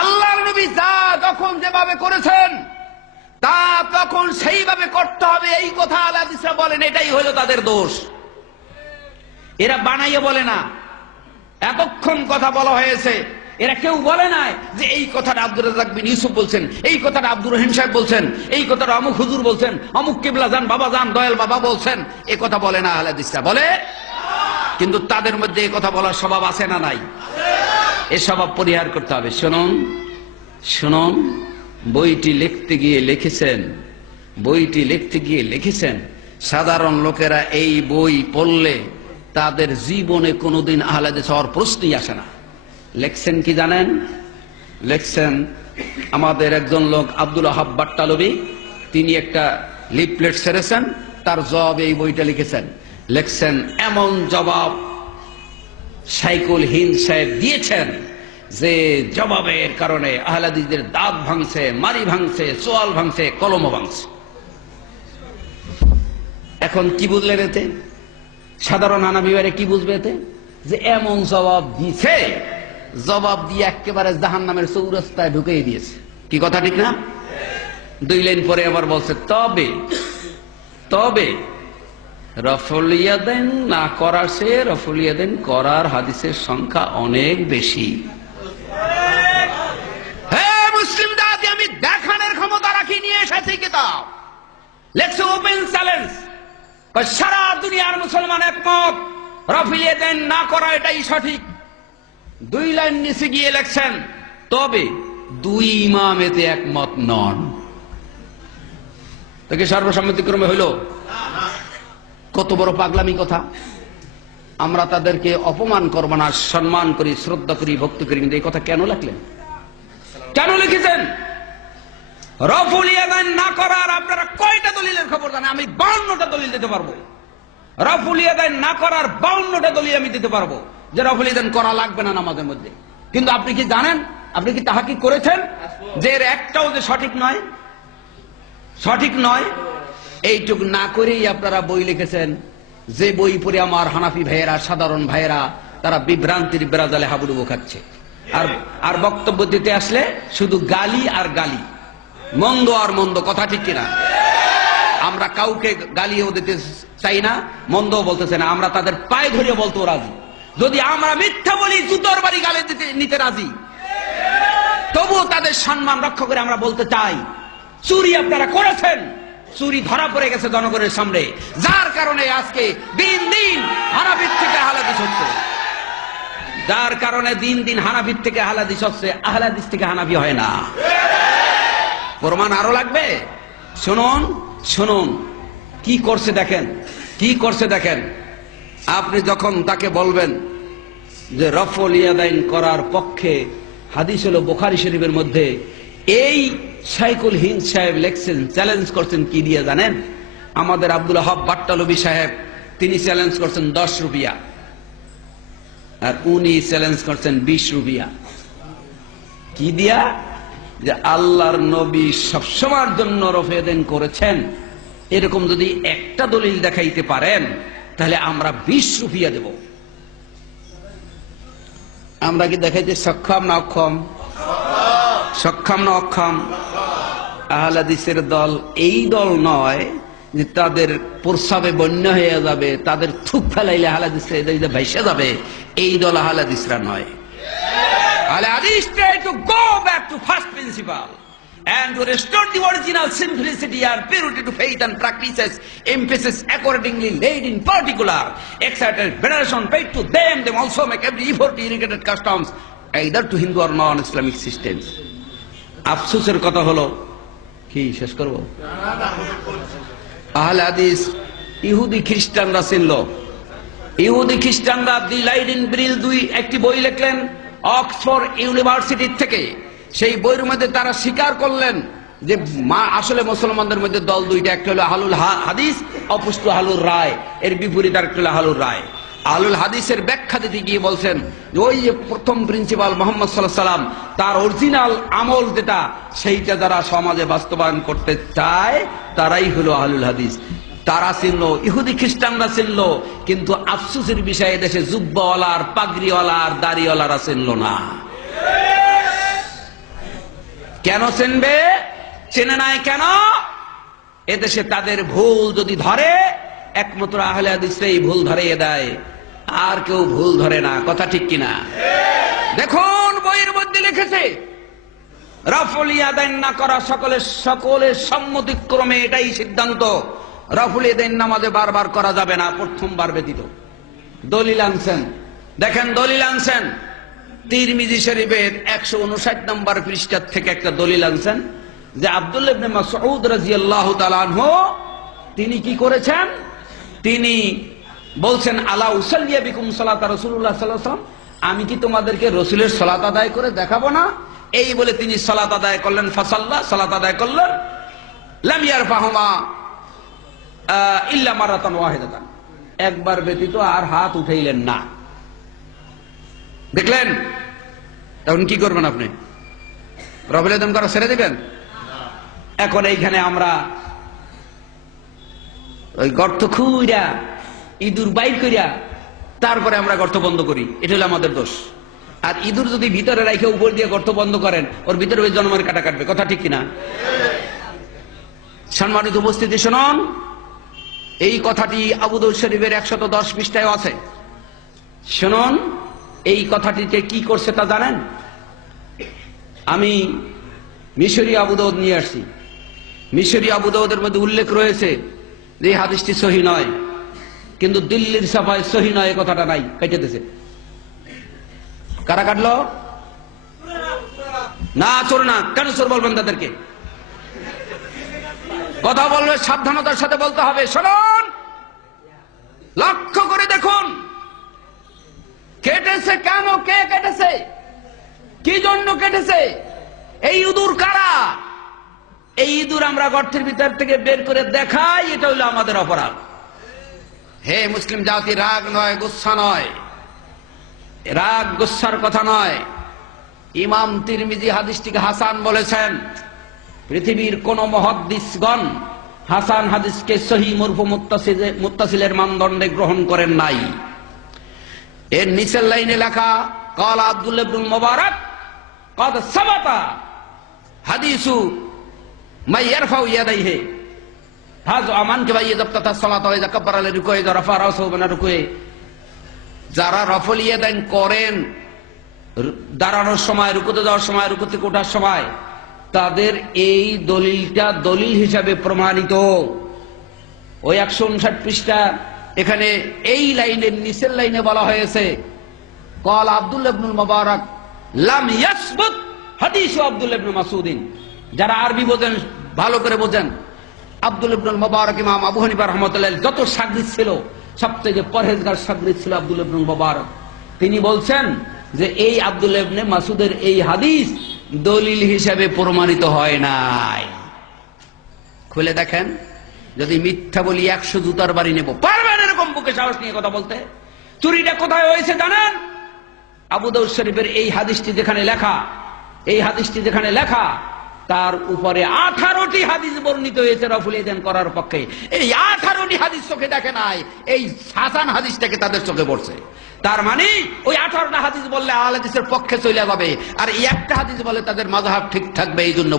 আল্লাহর নবী যা যখন যেভাবে করেছেন তা তখন সেইভাবে করতে হবে, এই কথা আহলে হাদিসরা বলেন। এটাই হলো তাদের দোষ। এরা বানাইয়ে বলে না। এতক্ষণ কথা বলা হয়েছে, এরা কেউ বলে নাই যে এই কথাটা আব্দুর রাজ্জাক বিন ইউসুফ বলছেন, এই কথাটা আব্দুর রহিম সাহেব বলছেন, এই কথাটা অমুক হুজুর বলছেন, অমুক কিবলা জান বাবা জান দয়াল বাবা বলছেন। এ কথা বলে না আহলে হাদিসরা, বলে। কিন্তু তাদের মধ্যে এই কথা বলার স্বভাব আছে না নাই? এ স্বভাব পরিহার করতে হবে। শুনুন শুনুন, বইটি লিখতে গিয়ে লিখেছেন সাধারণ লোকেরা এই বই পড়লে তাদের জীবনে কোনোদিন আহলে হাদিস হওয়ার প্রশ্নই আসে না। লিখছেন কি জানেন? লিখছেন আমাদের একজন লোক আব্দুল ওয়াহাব বাট্টালবী, তিনি একটা লিফলেট ছেড়েছেন, তার জবাবে এই বইটা লিখেছেন। লিখছেন এমন জবাব সাইকুল হিন্দ সাহেব দিয়েছেন যে জবাবের কারণে আহলে হাদিসদের দাঁত ভাঙছে, মারি ভাঙছে, চোয়াল ভাঙছে, কলমও ভাঙছে। এখন কি বুঝলেন এতে? সাধারণ হানাফি ভাইরা কি বুঝবে এতে? যে এমন জবাব দিছে, জবাব দিয়ে একেবারে জাহান্নামের চৌরাস্তায় ঢুকিয়ে দিয়েছে। কি কথা ঠিক না? 2 লাইন পরে আবার বলছে তবে রফুল ইয়াদাইন না করার চেয়ে রফুল ইয়াদাইন করার হাদিসের সংখ্যা অনেক বেশি। হ্যাঁ, মুসলিম জাতি আমি দেখানোর ক্ষমতা রাখি, নিয়ে এসেছি কিতাব, লেখছে ওপেন চ্যালেঞ্জ। সারা দুনিয়ার মুসলমান একমত রফুল ইয়াদাইন না করা এটাই সঠিক। 2 লাইন নিচে গিয়ে লেখছেন তবে 2 ইমাম এতে একমত নন। তাকে সর্বসম্মতিক্রমে হইল? কত বড় পাগলামি কথা! আমরা তাদেরকে অপমান করব না, সম্মান করি, শ্রদ্ধা করি, ভক্তি করি, কিন্তু এই কথা কেন লিখলেন? কেন লিখেছেন? রফুল ইয়াদাইন না করার আপনারা কয়টা দলিলের খবর জানেন? আমি 52টা দলিল দিতে পারবো। রফুল ইয়াদাইন না করার 52টা দলিল আমি দিতে পারবো যে রফুল ইয়াদাইন করা লাগবে না নামাজের মধ্যে। কিন্তু আপনি কি জানেন, আপনি কি তাহাকিক করেছেন যে এর একটাও যে সঠিক নয়? এইটুক না করেই আপনারা বই লিখেছেন, যে বই পড়ে আমার হানাফি ভাইয়েরা, সাধারণ ভাইয়েরা, তারা বিভ্রান্তির বেড়াজালে হাবুডুবু খাচ্ছে। আর বক্তব্য দিতে আসলে শুধু গালি আর গালি, মন্দ আর মন্দ। কথা ঠিক কিনা? আমরা কাউকে গালিও দিতে চাই না, মন্দও বলতে চাই না। আমরা তাদের পায়ে ধরিয়ে বলতেও রাজি। যদি আমরা মিথ্যা বলি, জুতোর বাড়ি গালি নিতে রাজি, তবুও তাদের সম্মান রক্ষা করে আমরা বলতে চাই চুরি আপনারা করেছেন, চুরি ধরা পড়ে গেছে জনগণের সামনে, যার কারণে আজকে দিন দিন হানাফির থেকে আহলে হাদিস হচ্ছে, যার কারণে দিন দিন হানাফির থেকে আহলে হাদিস হচ্ছে, আহলে হাদিস থেকে হানাফি হয় না। প্রমাণ আরো লাগবে। শুনুন কি করছে দেখেন। আপনি যখন তাকে বলবেন যে রফুল ইয়াদাইন করার পক্ষে হাদিস হলো বুখারী শরীফের মধ্যে, এই সাইকুল হিন্দ সাহেব লেখছেন, চ্যালেঞ্জ করছেন কি দিয়ে জানেন? আমাদের আব্দুল ওয়াহাব বাট্টালবী সাহেব, তিনি চ্যালেঞ্জ করছেন 10 রুপিয়া, আর উনি চ্যালেঞ্জ করছেন 20 রুপিয়া। কি দিয়া? যে আল্লাহর নবী সবসময়ের জন্য রফুল ইয়াদাইন করেছেন, এরকম যদি একটা দলিল দেখাইতে পারেন তাহলে আমরা 20 রুপিয়া দেব। আমরা কি দেখাইতে সক্ষম না অক্ষম? আহলে হাদিসের দল এই দল নয় যে তাদের প্রস্রাবে বন্যা হয়ে যাবে, তাদের থুক ফেলাইলে আহলে হাদিসরা ভাইসা যাবে, এই দল আহলে হাদিসরা নয়। আহলে হাদিস try to go back to first principle and to restore the original simplicity and purity to faith and practices, emphasis accordingly laid in particular, excited veneration paid to them also make every effort to irrigated customs either to Hindu or non-Islamic systems. আফসোসের কথা হলো কি, শেষ করব, আহলে হাদিস ইহুদি খ্রিস্টানরা চিনল। ইহুদি খ্রিস্টানরা দি লাইডেন ব্রিল 2 একটি বই লিখলেন অক্সফোর্ড ইউনিভার্সিটি থেকে। সেই বইয়ের মধ্যে তারা স্বীকার করলেন যে আসলে মুসলমানদের মধ্যে দল 2টা, একটা হলো আহলুল হাদিস, অপরটা আহলুর রায়, এর বিপরীত আরেকটা হলো আহলুর রায়। আহলুল হাদিসের ব্যাখ্যা দিতে গিয়ে বলছেন ওই যে প্রথম প্রিন্সিপাল মুহাম্মদ সাল্লাল্লাহু আলাইহি ওয়াসাল্লাম, তার অরিজিনাল আমল যেটা, সেইটা যারা সমাজে বাস্তবায়ন করতে চায় তারাই হলো আহলুল হাদিস। তারা চিনল, ইহুদি খ্রিস্টানরা চিনল, কিন্তু আফসোসের বিষয়ে দেশে জুব্বাওয়ালা আর পাগড়িওয়ালা আর দাড়িওয়ালারা চিনল না। কেন চিনবে? চেনে নাই কেন? এদেশে তাদের ভুল যদি ধরে একমাত্র আহলে হাদিসরাই ভুল ধরিয়ে দেয়, আর কেউ ভুল ধরে না। কথা ঠিক কিনা? দেখুন বইয়ের মধ্যে লিখেছে রফুল ইয়াদাইন না করা সকলের সম্মতিক্রমে এটাই সিদ্ধান্ত। রফুল ইয়াদাইন নামাজে বারবার করা যাবে না, প্রথমবার ব্যতীত। দলিল আনছেন, দেখেন দলিল আনছেন তিরমিজি শরীফের 159 নম্বর পৃষ্ঠা থেকে একটা দলিল আনছেন যে আব্দুল্লাহ ইবনে মাসউদ রাদিয়াল্লাহু তাআলা আনহু তিনি কি করেছেন? তিনি বলছেন আলা উসাল্লিয়া বিকুম সালাতা রাসূলুল্লাহ সাল্লাল্লাহু আলাইহি ওয়াসাল্লাম, আমি কি তোমাদেরকে রাসূলের সালাত আদায় করে দেখাবো না? এই বলে তিনি সালাত আদায় করলেন। ফাসাল্লাহ, সালাত আদায় করলেন। লাম ইয়ারফাহুমা ইল্লা মারাতান ওয়াহিদাতান, একবার ব্যতীত আর হাত উঠাইলেন না। দেখলেন? তখন কি করবেন আপনি? রফুল ইয়াদাইন করা ছেড়ে দিবেন? এখন এইখানে আমরা ওই গর্ত খুঁড়া ইঁদুর বাইর করিয়া তারপরে আমরা গর্ত বন্ধ করি, এটা হলো আমাদের দোষ। আর ইঁদুর যদি ভিতরে রাখে উপর দিয়ে গর্ত বন্ধ করেন, ওর ভিতরে ওই জন্মের কাটা কাটবে। কথা ঠিক কিনা? সম্মানিত উপস্থিতি, শুনুন, এই কথাটি আবু দাউদ শরীফের 110 পৃষ্ঠায় আছে। শুনুন, এই কথাটিতে কি করছে তা জানেন? আমি মিশরি আবু দাউদ নিয়ে আসছি। মিশরি আবু দাউদের মধ্যে উল্লেখ রয়েছে যে এই হাদিসটি সহিহ নয়, কিন্তু দিল্লির ছাপায় সহিহ নয় এই কথাটা নাই, কেটে দিয়েছে। কারা কাটলো? না, চোর না। কেন চোর বলবেন তাদেরকে? কথা বলবে সাবধানতার সাথে বলতে হবে। শুনুন, লক্ষ্য করে দেখুন কেটেছে কেন, কে কেটেছে, কি জন্য কেটেছে, এই ইঁদুর কারা? এই ইঁদুর আমরা গর্তের ভিতর থেকে বের করে দেখাই, এটা হইলো আমাদের অপরাধ। হে মুসলিম জাতি, রাগ নয়, গুচ্ছা নয়, রাগ গুচ্ছার কথা নয়। ইমাম তিরমিজি হাদিসটিকে হাসান বলেছেন। পৃথিবীর কোন মুহাদ্দিসগণ হাসান হাদিসকে সহিহ মারফু মুত্তাসিলের মানদণ্ডে গ্রহণ করেন নাই। এর নিচের লাইনে লেখা قال আব্দুল্লাহ ইবনে মুবারক قد ثبت حديث ما يرفع يديه هذا আমান কে ভাই জব তথা সালাত ওয়া কাব্বারা লিরুকুই যা রাফা রাসু বানা রুকুই, যারা রফল ইয়াদাইন করেন দাঁড়ানোর সময়, রুকুতে যাওয়ার সময়, রুকু থেকে ওঠার সময়, তাদের এই দলিলটা দলিল হিসাবে প্রমাণিত। ওই 159 পৃষ্ঠা এখানে এই লাইনের নিচের লাইনে বলা হয়েছে قال আব্দুল্লাহ ইবনে মুবারক লাম ইয়াসবুত হাদিস আব্দুল্লাহ ইবনে মাসউদিন। যারা আরবি বোঝেন ভালো করে বোঝেন, আব্দুল্লাহ ইবনে মুবারক ইমাম আবু হানিফা রাহমাতুল্লাহ যত শাগিদ ছিল সবথেকে পরহেজগার শাগিদ ছিল আব্দুল্লাহ ইবনে মুবারক। তিনি বলছেন যে এই আব্দুল্লাহ ইবনে মাসউদের এই হাদিস দলিল হিসেবে প্রমাণিত হয় নাই। খুলে দেখেন, যদি মিথ্যা বলি 100 জুতার বাড়ি নেব। পারবেন এরকম বুকে সাহস নিয়ে কথা বলতে? চুরিটা কোথায় হয়েছে জানেন? আবু দাউদ শরীফের এই হাদিসটি যেখানে লেখা, এই হাদিসটি যেখানে লেখা তার উপরে 18টি হাদিস বর্ণিত হয়েছে রফুল ইয়াদাইন করার পক্ষে। এই 18টি হাদিস চোখে দেখে নাই, এই হাসান হাদিসটাকে তাদের চোখে পড়ছে। তার মানে ওই 18টা হাদিস বললে আহলে হাদিসের পক্ষে চলে যাবে, আর এই একটা হাদিস বলে তাদের মাযহাব ঠিক থাকবে। এই জন্য